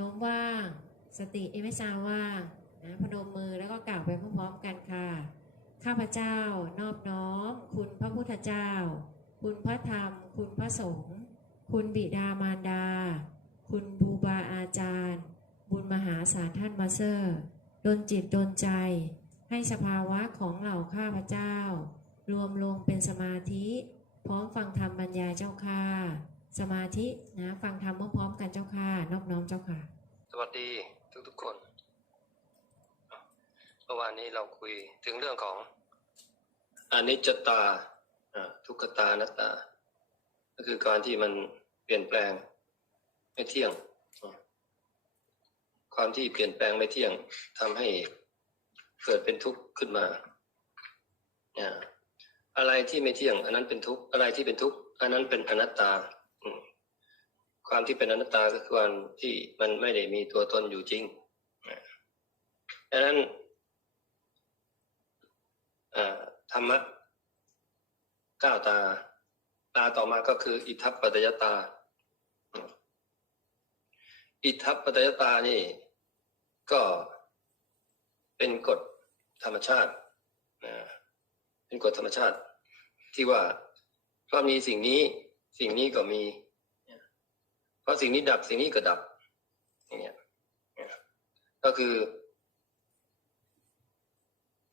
น้มว่างสติเอเมซาว่างนะพนมมือแล้วก็กล่าวไปพร้อมๆกันค่ะ ข้าพเจ้านอบน้อม คุณพระพุทธเจ้า คุณพระธรรม คุณพระสงฆ์คุณบิดามารดา คุณครูบาอาจารย์ บุญมหาศาลท่านมาเซอร์ดนจิตดนใจ ให้สภาวะของเหล่าข้าพเจ้า รวมลงเป็นสมาธิ พร้อมฟังธรรมบรรยายเจ้าค่ะ สมาธินะฟังธรรมพร้อมๆกันเจ้าค่ะนอบน้อมเจ้าค่ะ สวัสดีทุกๆคนเมื่อวานนี้เราคุยถึงเรื่องของอนิจจตาทุกขตานัตตา ก็คือการที่มันเปลี่ยนแปลงไม่เที่ยง ความที่เปลี่ยนแปลงไม่เที่ยงทำให้เกิดเป็นทุกข์ขึ้นมาอะไรที่ไม่เที่ยง อันนั้นเป็นทุกข์อะไรที่เป็นทุกข์อันนั้นเป็นอนัตตา ความที่เป็นอนัตตาก็คือความที่มันไม่ได้มีตัวตนอยู่จริงดังนั้นธรรมะก้าวตา ตาต่อมาก็คือ อิทัปปัจจยตา อิทัปปัจจยตานี่ก็เป็นกฎธรรมชาติเป็นกฎธรรมชาติ ที่ว่าก็มีสิ่งนี้ สิ่งนี้ก็มี ราะสิ่งนี้ดับสิ่งนี้ก็ดับอย่างเงี้ยก็คือ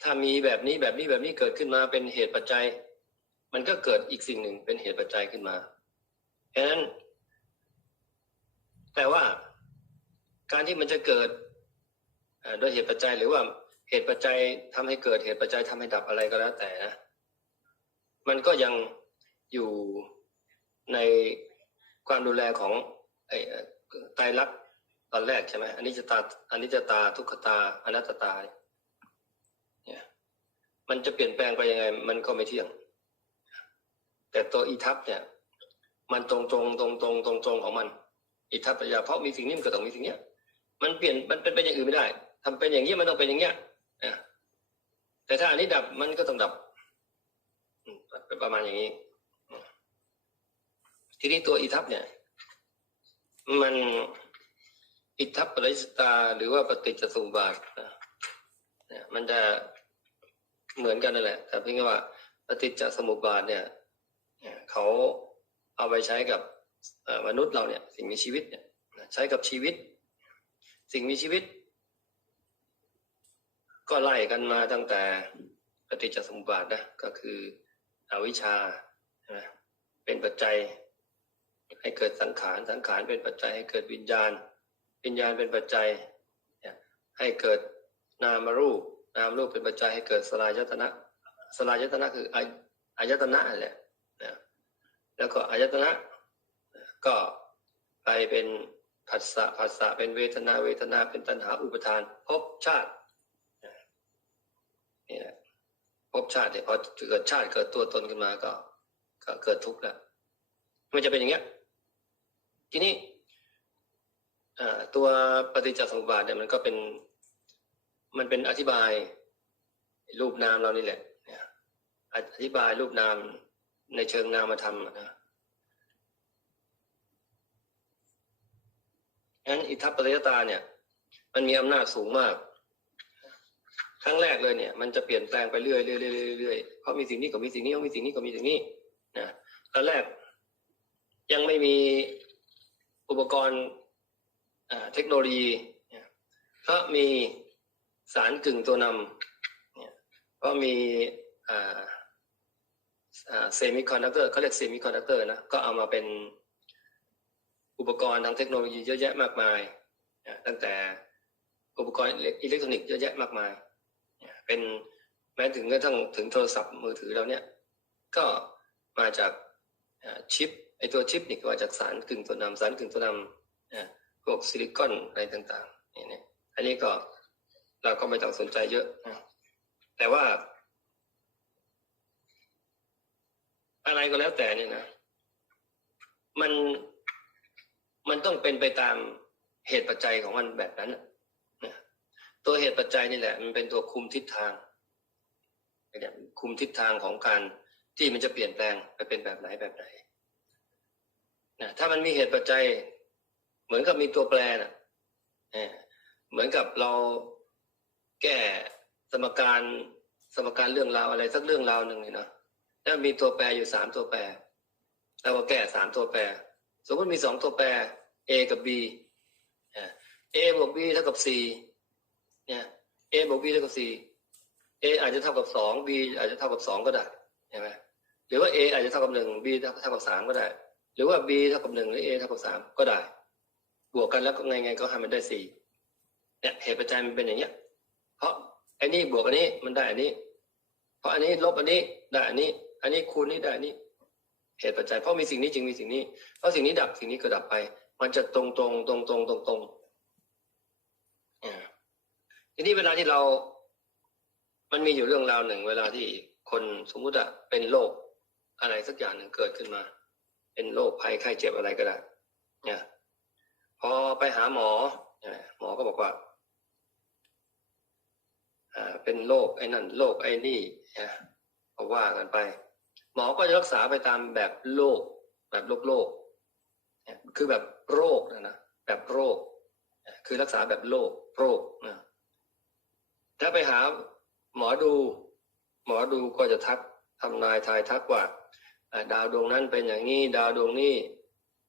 ถ้ามีแบบนี้แบบนี้แบบนี้เกิดขึ้นมาเป็นเหตุปัจจัย มันก็เกิดอีกสิ่งหนึ่งเป็นเหตุปัจจัยขึ้นมาฉะนั้น แต่ว่าการที่มันจะเกิดโดยเหตุปัจจัยหรือว่าเหตุปัจจัยทำให้เกิดเหตุปัจจัยทำให้ดับอะไรก็แล้วแต่นะมันก็ยังอยู่ในความดูแลของ ไอ้ไตรลักษณ์ตอนแรกใช่ไหมอันนี้จะตาอันนี้จะตาทุกขตาอนัตตาเนี่ยมันจะเปลี่ยนแปลงไปยังไง มันก็ไม่เที่ยง แต่ตัวอีทับเนี่ย มันตรงตรงตรงตรงตรงตรงของมัน อีทัปปัญญาเพราะมีสิ่งนี้มันก็ต้องมีสิ่งเนี้ย มันเปลี่ยนมันเป็นไปอย่างอื่นไม่ได้ทำเป็นอย่างนี้มันต้องเป็นอย่างเงี้ยนะแต่ถ้าอันนี้ดับมันก็ต้องดับเป็นประมาณอย่างนี้ ทีนี้ตัวอีทับเนี่ย มันอิทธัปปริสตา หรือว่าปฏิจจสมุปบาทนะเนี่ยมันจะเหมือนกันนั่นแหละ แต่เพียงแค่ว่าปฏิจจสมุปบาทเนี่ยเขาเอาไปใช้กับมนุษย์เราเนี่ย สิ่งมีชีวิตเนี่ยใช้กับชีวิต สิ่งมีชีวิต ก็ไล่กันมาตั้งแต่ปฏิจจสมุปบาทนะก็คืออวิชชาเป็นปัจจัย ให้เกิดสังขารสังขารเป็นปัจจัยให้เกิดวิญญาณ วิญญาณเป็นปัจจัยให้เกิดนามรูป นามรูปเป็นปัจจัยให้เกิดสลายตนะสลายตนะคืออายยตนะแหละนะแล้วก็อายตนะก็ไปเป็นผัสสะผัสสะเป็นเวทนาเวทนาเป็นตัณหาอุปทานภพชาตินี่แหละภพชาติเนี่ยพอเกิดชาติเกิดตัวตนขึ้นมาก็ก็เกิดทุกข์แล้วมันจะเป็นอย่างเงี้ย ทีนี้อ่ตัวปฏิจจสมุปบาทเนี่ยมันก็เป็นมันเป็นอธิบายรูปนามเรานี่แหละอธิบายรูปนามในเชิงนามธรรมนะงั้นอิทัปปัจจยตาเนี่ย มันมีอำนาจสูงมาก ครั้งแรกเลยเนี่ย มันจะเปลี่ยนแปลงไปเรื่อยเรื่อยเรื่อยเรื่อยเพราะมีสิ่งนี้ก็มีสิ่งนี้มีสิ่งนี้ก็มีสิ่งนี้นะตอนแรกยังไม่มี อุปกรณ์เทคโนโลยีเนี่ยเพราะมีสารกึ่งตัวนำเนี่ยเพราะมีเซมิคอนดักเตอร์เขาเรียกเซมิคอนดักเตอร์นะก็เอามาเป็นอุปกรณ์ทางเทคโนโลยีเยอะแยะมากมาย ตั้งแต่อุปกรณ์อิเล็กทรอนิกส์เยอะแยะมากมาย เป็นแม้ถึงกระทั่งถึงโทรศัพท์มือถือเราเนี่ย ก็มาจากชิป ไอตัวชิปนี่ก็มาจากสารกึ่งตัวนำสารกึ่งตัวนำนะพวกซิลิคอนอะไรต่างๆนี่นอันนี้ก็เราก็ไม่ต้องสนใจเยอะนะแต่ว่า อะไรก็แล้วแต่เนี่ยนะ มันมันต้องเป็นไปตามเหตุปัจจัยของมันแบบนั้นนะตัวเหตุปัจจัยนี่แหละ มันเป็นตัวคุมทิศทางคุมทิศทางของการที่มันจะเปลี่ยนแปลงไปเป็นแบบไหนแบบไหน นะถ้ามันมีเหตุปัจจัย เหมือนกับมีตัวแปรนะเออเหมือนกับเราแก้สมการสมการเรื่องราวอะไรสักเรื่องราวหนึ่งเนี่ยนะแล้วมีตัวแปรอยู่สามตัวแปรเราก็แก้สามตัวแปร สมมติมีสองตัวแปร a กับ b อ่า a บวก b เท่ากับ c เนี่ย a บวก b เท่ากับ c a อาจจะเท่ากับสอง b อาจจะเท่ากับสองก็ได้ใช่ไหมหรือว่า a อาจจะเท่ากับหนึ่ง b เท่ากับสามก็ได้ หรือว่า b เท่ากับหนึ่งหรือ a เท่ากับสามก็ได้ บวกกันแล้วก็ไงไงก็ให้มันได้สี่เนี่ยเหตุปัจจัยมันเป็นอย่างเงี้ย เพราะอ้นี่บวกอันนี้มันได้อันนี้ เพราะอันนี้ลบอันนี้ได้อันนี้ อันนี้คูณนี่ได้อันนี้ เหตุปัจจัยเพราะมีสิ่งนี้จึงมีสิ่งนี้ เพราะสิ่งนี้ดับสิ่งนี้ก็ดับไป มันจะตรงตรงตรงตรงตรงตรงอ่าทีนี้เวลาที่เรา มันมีอยู่เรื่องราวหนึ่ง เวลาที่คนสมมุติอะเป็นโรคอะไรสักอย่างหนึ่งเกิดขึ้นมา เป็นโรคภัยไข้เจ็บอะไรก็ได้เนี่ยพอไปหาหมอหมอก็บอกว่าเป็นโรคไอ้นั่นโรคไอ้นี่นะก็ว่ากันไป หมอก็จะรักษาไปตามแบบโรคแบบโรคโรคนี่คือแบบโรคนะนะแบบโรค คือรักษาแบบโรคโรคนะถ้าไปหาหมอดู หมอดูก็จะทักทำนายทายทักว่า ดาวดวงนั้นเป็นอย่างนี้ ดาวดวงนี้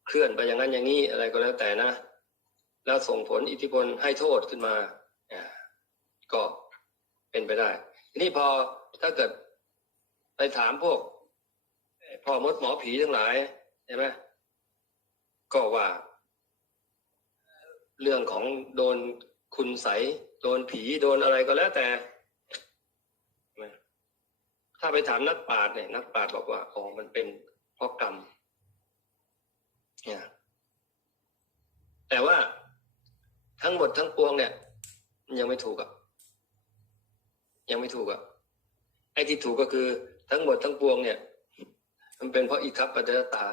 เคลื่อนไปอย่างนั้นอย่างนี้อะไรก็แล้วแต่นะ แล้วส่งผลอิทธิพลให้โทษขึ้นมาก็เป็นไปได้ทีนี้พอถ้าเกิดไปถามพวกพ่อมดหมอผีทั้งหลายใช่ไหมก็ว่า เรื่องของโดนคุณใสโดนผีโดนอะไรก็แล้วแต่ ถ้าไปถามนักปราชญ์เนี่ยนักปราชญ์บอกว่าอ๋อมันเป็นเพราะกรรมเนี่ยแต่ว่าทั้งหมดทั้งปวงเนี่ยมันยังไม่ถูกอะยังไม่ถูกอะไอ้ที่ถูกก็คือทั้งหมดทั้งปวงเนี่ย มันเป็นเพราะอิทัปปัจจยตา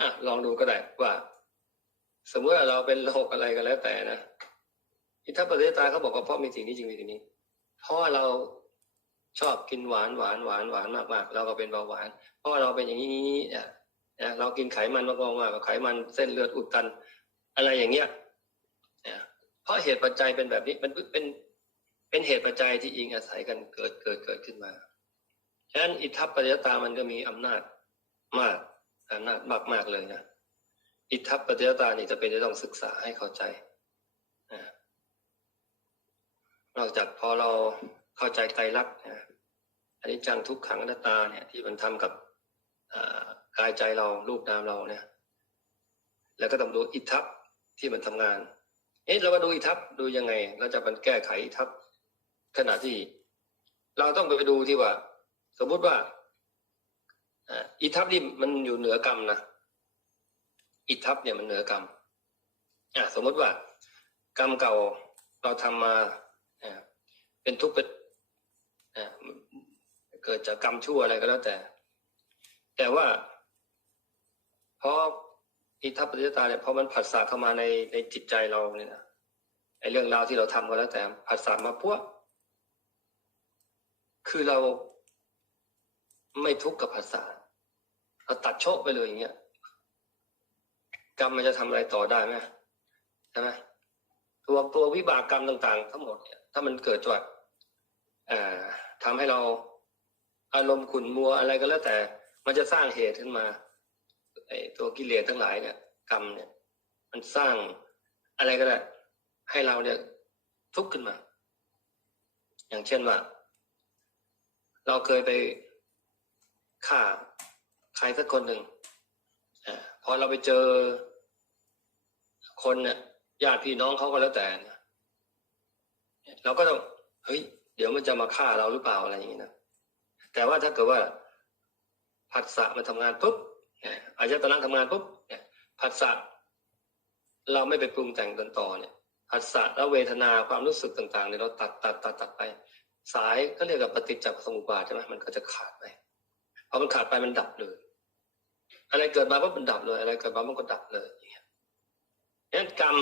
อะลองดูก็ได้ว่า สมมติเราเป็นโรคอะไรก็แล้วแต่นะอิทัปปัจจยตาเขาบอกว่าเพราะมีสิ่งนี้จริงมีสิ่งนี้เพราะเรา ชอบกินหวานหวานหวานหวานมากมากๆเราก็เป็นเบาหวาน เพราะว่าเราเป็นอย่างนี้อะนะเรากินไขมันมากๆมากไขมันเส้นเลือดอุดตัน อะไรอย่างเงี้ยนะเพราะเหตุปัจจัยเป็นแบบนี้มันเป็นเป็นเหตุปัจจัยที่อิงอาศัยกันเกิดเกิดเกิดขึ้นมาฉะนั้นอิทธัปปัจจยตามันก็มีอำนาจมากอำนาจมากมากเลยนะอิทธัปปัจจยตานี่จะเป็นจะต้องศึกษาให้เข้าใจนอกจากพอเรา เข้าใจไตรลักษณ์นะอันนี้จังทุกขังอนัตตาเนี่ยที่มันทำกับกายใจเรารูปนามเราเนี่ย แล้วก็ต้องดูอิทัปที่มันทำงาน เอ๊ะเรามาดูอิทัปดูยังไงเราจะมันแก้ไขอิทัปขณะที่ เราต้องไปดูที่ว่า สมมุติว่าอิทัปนี่มันอยู่เหนือกรรมนะอิทัปเนี่ยมันเหนือกรรมอะสมมติว่า กรรมเก่าเราทำมาอ่าเป็นทุกข์เป็น เกิดจากกรรมชั่วอะไรก็แล้วแต่ แต่ว่าเพออิทธัปปัจตาเนี่ยเพอมันผัสสะเข้ามาในในจิตใจเราเนี่ยนะไอ้เรื่องราวที่เราทำก็แล้วแต่ผัสสะมาพวกคือเราไม่ทุกข์กับผัสสะเราตัดโชคไปเลยอย่างเงี้ยกรรมมันจะทำอะไรต่อได้ไหมใช่ไหมตัวตัววิบากกรรมต่าง ๆ ทั้งหมดเนี่ยถ้ามันเกิดจากอ่าทำให้เรา อารมณ์ขุนมัวอะไรก็แล้วแต่ มันจะสร้างเหตุขึ้นมาไอ้ตัวกิเลสทั้งหลายเนี่ย กรรมเนี่ย มันสร้างอะไรก็ได้ให้เราเนี่ยทุกข์ขึ้นมา อย่างเช่นว่า เราเคยไปฆ่าใครสักคนหนึ่งอาพอเราไปเจอคนเนี่ยญาติพี่น้องเขาก็แล้วแต่เนี่ยเราก็ต้องเฮ้ย เดี๋ยวมันจะมาฆ่าเราหรือเปล่าอะไรอย่างนี้นะ แต่ว่าถ้าเกิดว่าผัสสะมันทำงานปุ๊บเนี่ยอายตนะทำงานปุ๊บเนี่ยผัสสะเราไม่ไปปรุงแต่งกันต่อเนี่ยผัสสะแล้วเวทนาความรู้สึกต่างๆเนี่ยเราตัดตัดตัดตัดไป สายก็เรียกกับปฏิจจสมุปบาทใช่ไหมมันก็จะขาดไปพอมันขาดไปมันดับเลย อะไรเกิดมาปุ๊บมันดับเลย อะไรเกิดมามันก็ดับเลยอย่างเงี้ยงั้นกรรม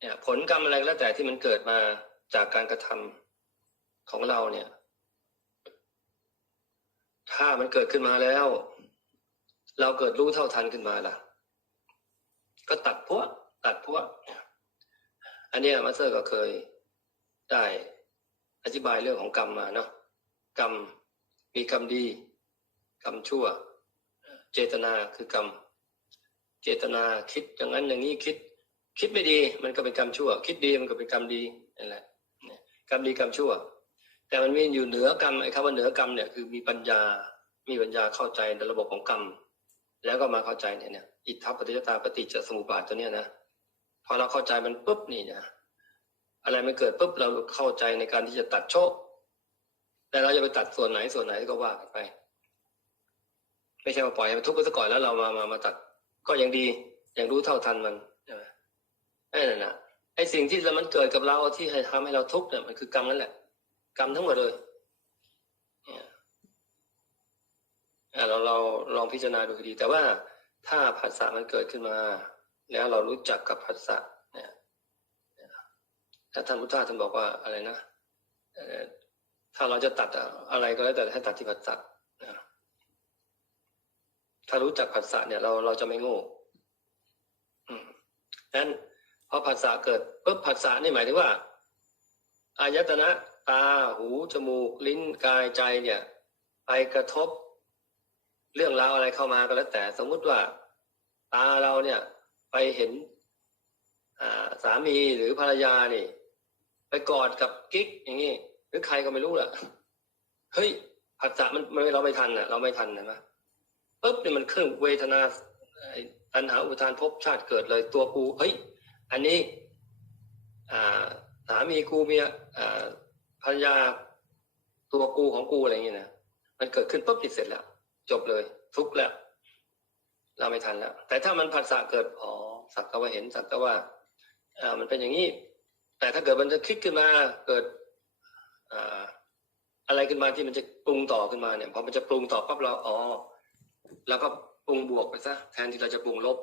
เนี่ยผลกรรมอะไรก็แล้วแต่ที่มันเกิดมาจากการกระทำของเราเนี่ย ถ้ามันเกิดขึ้นมาแล้ว เราเกิดรู้เท่าทันขึ้นมาล่ะ ก็ตัดพวกตัดพวกอันนี้มาสเตอร์ก็เคยได้อธิบายเรื่องของกรรมมาเนาะกรรมมีกรรมดี กรรมชั่ว เจตนาคือกรรม เจตนาคิดอย่างนั้นอย่างนี้คิด คิดไม่ดี มันก็เป็นกรรมชั่ว คิดดีมันก็เป็นกรรมดีนั่นแหละกรรมดีกรรมชั่ว แต่มันมีอยู่เหนือกรรมไอ้คำว่าเหนือกรรมเนี่ยคือมีปัญญา มีปัญญาเข้าใจในระบบของกรรม แล้วก็มาเข้าใจเนี่ยเนี่ยอิทธัปปัจตาปฏิจจสมุปบาทตัวเนี้ยนะพอเราเข้าใจมันปุ๊บนี่นะอะไรมันเกิดปุ๊บเราเข้าใจในการที่จะตัดโชคแต่เราจะไปตัดส่วนไหนส่วนไหนก็ว่ากันไป ไม่ใช่ว่าปล่อยให้มันทุกข์ไปซะก่อนแล้วเรามามามาตัด ก็ยังดียังรู้เท่าทันมันใช่ไหมนั่นน่ะไอ้สิ่งที่มันเกิดกับเราที่ให้ทำให้เราทุกข์เนี่ยมันคือกรรมนั่นแหละ กรรมทั้งหมดเลยเนี่ยเราเราลองพิจารณาดูดี แต่ว่าถ้าผัสสะมันเกิดขึ้นมา แล้วเรารู้จักกับผัสสะเนี่ยถ้าท่านพุทธาท่านบอกว่าอะไรนะถ้าเราจะตัดอะไรก็แล้วแต่ให้ตัดที่ผัสสะถ้ารู้จักผัสสะเนี่ยเราเราจะไม่โง่อืมนั้นพอผัสสะเกิดปุ๊บผัสสะนี่หมายถึงว่าอายตนะ ตาหูจมูก ลิ้นกายใจเนี่ย ไปกระทบ เรื่องราวอะไรเข้ามาก็แล้วแต่สมมุติว่า ตาเราเนี่ย ไปเห็นสามีหรือภรรยานี่ ไปกอดกับกิ๊กอย่างนี้หรือใครก็ไม่รู้ล่ะเฮ้ยผัสสะมันมันเราไม่ทันอะ เราไม่ทันนะมะปุ๊บเนี่ยมันเครื่องเวทนาตัณหาอุทานภพชาติเกิดเลยตัวกูเฮ้ย อันนี้ อ่าสามีกูเมียอ่า ภรรยาตัวกูของกูอะไรอย่างเงี้ยนะมันเกิดขึ้นปุ๊บติดเสร็จแล้ว จบเลย ทุกแล้วเราไม่ทันแล้ว แต่ถ้ามันผัสสะเกิดอ๋อสักแต่ว่าเห็นสักแต่ว่าอ่ามันเป็นอย่างนี้ แต่ถ้าเกิดมันจะคิดขึ้นมาเกิดอ่าอะไรขึ้นมาที่มันจะปรุงต่อขึ้นมาเนี่ยพอมันจะปรุงต่อปั๊บเราอ๋อแล้วก็ปรุงบวกไปซะแทนที่เราจะปรุงลบ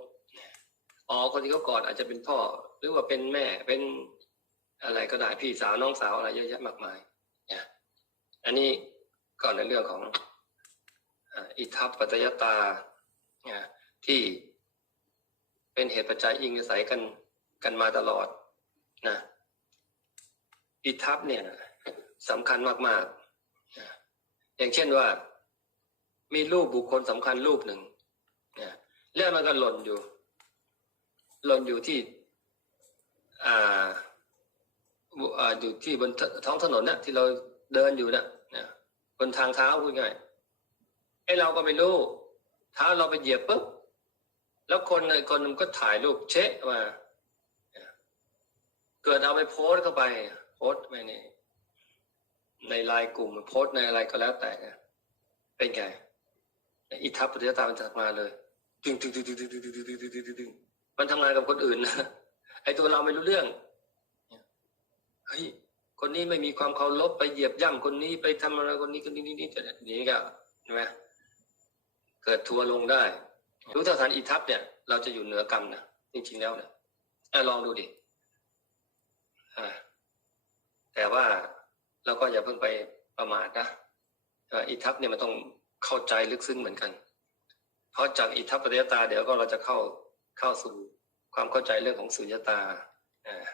อ๋อคนที่เขากอดอาจจะเป็นพ่อ หรือว่าเป็นแม่เป็น อะไรก็ได้พี่สาวน้องสาวอะไรเยอะแยะมากมายเนี่ยอันนี้ก่อนในเรื่องของอิทัปปัจยตาที่เป็นเหตุปัจจัยอิงอาศัยกันกันมาตลอดนะอิทัปเนี่ยสำคัญมากๆนะอย่างเช่นว่า มีรูปบุคคลสำคัญรูปหนึ่งเนี่ยเรื่องมันก็หล่นอยู่ หล่นอยู่ที่ อ่า อยู่ที่บนท้องถนนเนะที่เราเดินอยู่เนะนะบนทางเท้าพูดง่ายไอ้เราก็ไม่รู้เท้าเราไปเหยียบปุ๊บแล้วคนไอ้คนนึงก็ถ่ายรูปเช็ะมาเกิดเอาไปโพสเข้าไป โพสไปในในไลน์กลุ่มโพสในอะไรก็แล้วแต่เป็นไงอิทัปปัจจยตามันจะมาเลยดึงดึงดึงดึงดึงดึงดึงดึงมันทำงานกับคนอื่นนะไอตัวเราไม่รู้เรื่อง เฮ้ยคนนี้ไม่มีความเคารพไปเหยียบย่ำคนนี้ไปทำอะไรคนนี้คนนี้นี่นี่แต่นี้ก็ใช่ไหมเกิดทัวร์ลงได้ รู้เท่าทันอีทัพเนี่ย เราจะอยู่เหนือกรรมนะจริงๆแล้วเนี่ยอะลองดูดิแต่ว่าเราก็อย่าเพิ่งไปประมาทนะอ่าอีทัพเนี่ยมันต้องเข้าใจลึกซึ้งเหมือนกัน เพราะจากอิทัปปัจจยตาเดี๋ยวก็เราจะเข้าเข้าสู่ความเข้าใจเรื่องของสุญญตาอ่า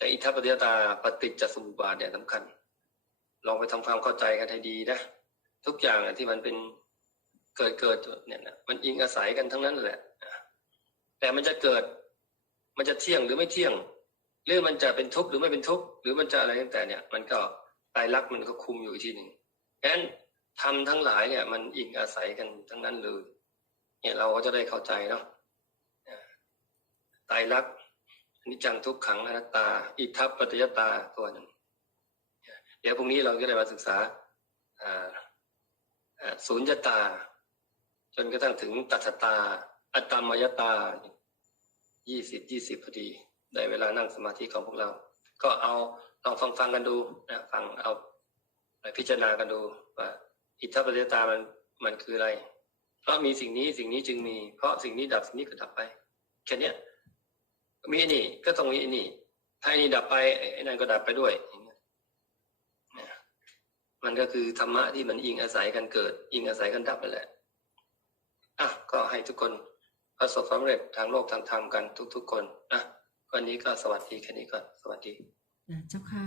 แต่อิทัปปัจจยตาปฏิจจสมุปบาทเนี่ยสำคัญ ลองไปทำความเข้าใจกันให้ดีนะ ทุกอย่างที่มันเป็นเกิดเกิดเนี่ยนะมันอิงอาศัยกันทั้งนั้นแหละ แต่มันจะเกิด มันจะเที่ยงหรือไม่เที่ยง หรือมันจะเป็นทุกข์หรือไม่เป็นทุกข์หรือมันจะอะไรตั้งแต่เนี่ย มันก็ตายรักษมันก็คุมอยู่อีกทีหนึ่งฉะนั้นทำทั้งหลายเนี่ย มันอิงอาศัยกันทั้งนั้นเลย เนี่ยเราก็จะได้เข้าใจเนาะตายรักษ นิจังทุกขังอนัตตา อิทัปปัจจยตาตัวหนึ่งเดี๋ยวพรุ่งนี้เราจะได้มาศึกษาศูนยตา จนกระทั่งถึงตัชตา อัตตามยตายี่สิบยี่สิบพอดีได้เวลานั่งสมาธิของพวกเรา ก็เอาลองฟังฟังกันดูนะฟังเอาไปพิจารณากันดูว่าอิทัปปัจจยตามันมันคืออะไร เพราะมีสิ่งนี้สิ่งนี้จึงมี เพราะสิ่งนี้ดับสิ่งนี้ก็ดับไปแค่นี้ มีไอ้นี่ ก็ต้องมีไอ้นี่ ถ้าไอ้นี่ดับไปไอ้นั่นก็ดับไปด้วยมันก็คือธรรมะที่มันอิงอาศัยกันเกิด อิงอาศัยกันดับนั่นแหละอะก็ให้ทุกคนประสบความสำเร็จทางโลกทางธรรมกันทุก ๆ คนนะวันนี้ก็สวัสดีแค่นี้ก็สวัสดีนะเจ้าค่ะ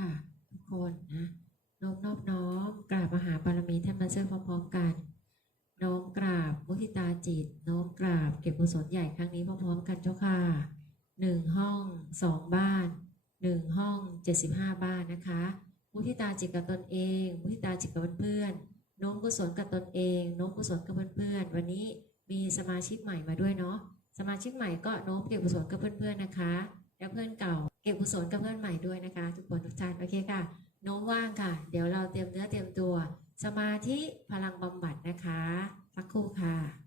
ทุกคนนะน้อมนอบน้อมกราบมหาบารมีท่านมาเซอร์พร้อมๆกันน้อมกราบมุทิตาจิต น้อมกราบเก็บกุศลใหญ่ครั้งนี้พร้อมๆกันเจ้าค่ะ หนึ่งห้องสองบ้านหนึ่งห้องเจ็ดสิบห้าบ้านนะคะ มุทิตาจิตกับตนเอง มุทิตาจิตกับเพื่อนโน้มกุศลกับตนเองโน้มกุศลกับเพื่อนๆวันนี้มีสมาชิกใหม่มาด้วยเนาะสมาชิกใหม่ก็โน้มเก็บกุศลกับเพื่อนๆนะคะแล้วเพื่อนเก่าเก็บกุศลกับเพื่อนใหม่ด้วยนะคะ ทุกคนทุกท่านโอเคค่ะ โน้มว่างค่ะ เดี๋ยวเราเตรียมเนื้อเตรียมตัว สมาธิพลังบำบัดนะคะสักครู่ค่ะ